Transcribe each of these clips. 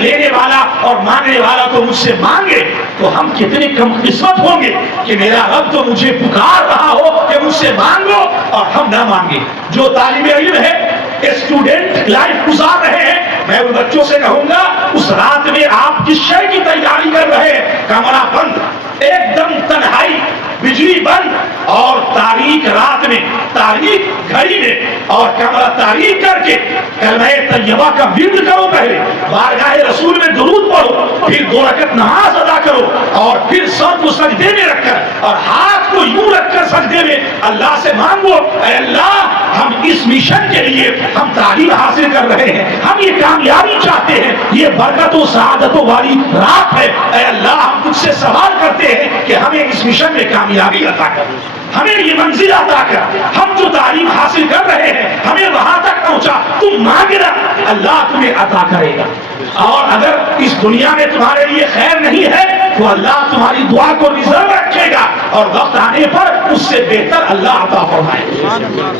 لینے والا اور مانگنے والا تو مجھ سے مانگے تو ہم کتنے کم قسمت ہوں گے کہ میرا رب تو مجھے پکار رہا ہو کہ مجھ سے مانگو اور ہم نہ مانگے. جو طالب علم ہے اسٹوڈنٹ لائف گزار رہے ہیں, میں ان بچوں سے کہوں گا اس رات میں آپ کس شے کی تیاری کر رہے ہیں؟ کمرہ بند, ایک دم تنہائی, بجلی بند اور تاریک رات میں, تاریک گھڑی میں اور کمرہ تاریک کر کے کلمہ طیبہ کا ورد کرو, پہلے بارگاہ رسول میں درود پڑھو, پھر 2 رکعت نماز ادا کرو اور پھر سر کو سجدے میں رکھ کر اور ہاتھ کو یوں رکھ کر سجدے میں اللہ سے مانگو, اے اللہ ہم اس مشن کے لیے ہم تعلیم حاصل کر رہے ہیں, ہم یہ کامیابی چاہتے ہیں, یہ برکت و سعادتوں والی رات ہے, اے اللہ ہم تجھ سے سوال کرتے ہیں کہ ہمیں اس مشن میں کامیابی عطا کر, ہمیں یہ منزل عطا کر, ہم جو تعلیم حاصل کر رہے ہیں ہمیں وہاں تک پہنچا, تم مانگنا اللہ تمہیں عطا کرے گا. اور اگر اس دنیا میں تمہارے لیے خیر نہیں ہے تو اللہ تمہاری دعا کو ریزرو رکھے گا اور وقت آنے پر اس سے بہتر اللہ عطا فرمائے گا.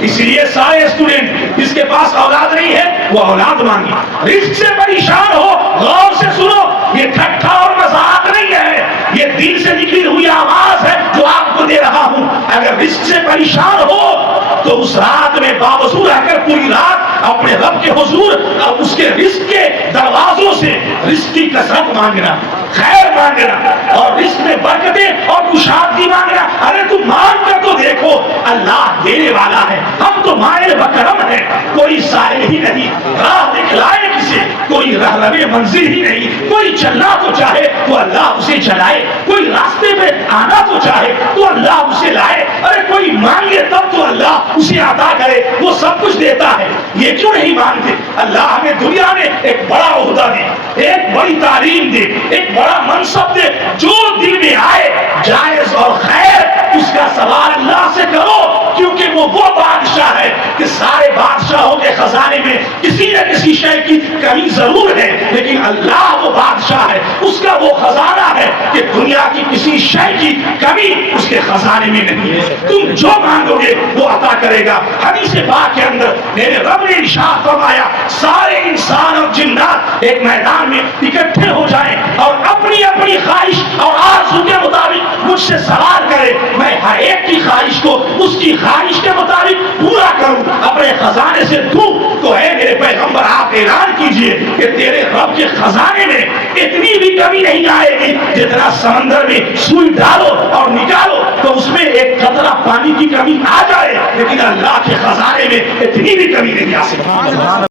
اس لیے سارے اسٹوڈنٹ جس کے پاس اولاد نہیں ہے وہ اولاد مانگے, رزق سے پریشان ہو غور سے سنو, یہ ٹھٹھا اور مذاق نہیں ہے, یہ دل سے نکلی ہوئی آواز ہے جو آپ کو دے رہا ہوں. اگر رزق سے پریشان ہو تو اس رات میں باوضو رہ کر پوری رات اپنے رب کے حضور اور اس کے رزق کے دروازوں سے رزق کی کثرت مانگنا, خیر مانگنا اور رزق میں برکتیں اور کشادگی مانگنا. ارے تم مانگ کر تو دیکھو, اللہ دینے والا ہے, ہم تو مائل بکرم ہیں, کوئی سائل ہی نہیں, راہ دکھلائے کسے, کوئی رہنما منزل ہی نہیں, کوئی چلنا تو چاہے تو اللہ اسے چلائے, کوئی راستے میں آنا تو چاہے تو اللہ اسے لائے. ارے کوئی مانگے تب تو اللہ اسے عطا کرے, وہ سب کچھ دیتا ہے. یہ کیوں نہیں مانگتے؟ اللہ ہمیں دنیا میں ایک بڑا عہدہ دے, ایک بڑی تعلیم دے, ایک بڑا منصب دے, جو دل میں آئے جائز اور خیر اس کا سوال اللہ سے کرو, کیونکہ وہ بادشاہ ہے کہ سارے بادشاہوں کے خزانے میں کسی نہ کسی شے کی کمی ضرور ہے, لیکن اللہ وہ بادشاہ ہے, اس کا وہ خزانہ ہے کہ دنیا کی کسی شے کی کمی اس کے خزانے میں نہیں ہے. تم جو مانگو گے وہ عطا کرے گا. حدیث پاک کے اندر میرے رب نے ارشاد فرمایا سارے انسان اور جنات ایک میدان میں اکٹھے ہو جائیں اور اپنی اپنی خواہش اور آرزو کے مطابق مجھ سے سوال کرے, میں ہر ایک کی خواہش کو اس کی خواہش کے مطابق پورا کروں, اپنے خزانے سے دوں. تو اے میرے پیغمبر آپ اعلان کیجئے کہ تیرے رب کے خزانے میں اتنی بھی کمی نہیں آئے گی, جتنا سمندر میں سوئی ڈالو اور نکالو تو اس میں ایک قطرہ پانی کی کمی آ جائے, لیکن اللہ کے خزانے میں اتنی بھی کمی نہیں آ سکتی.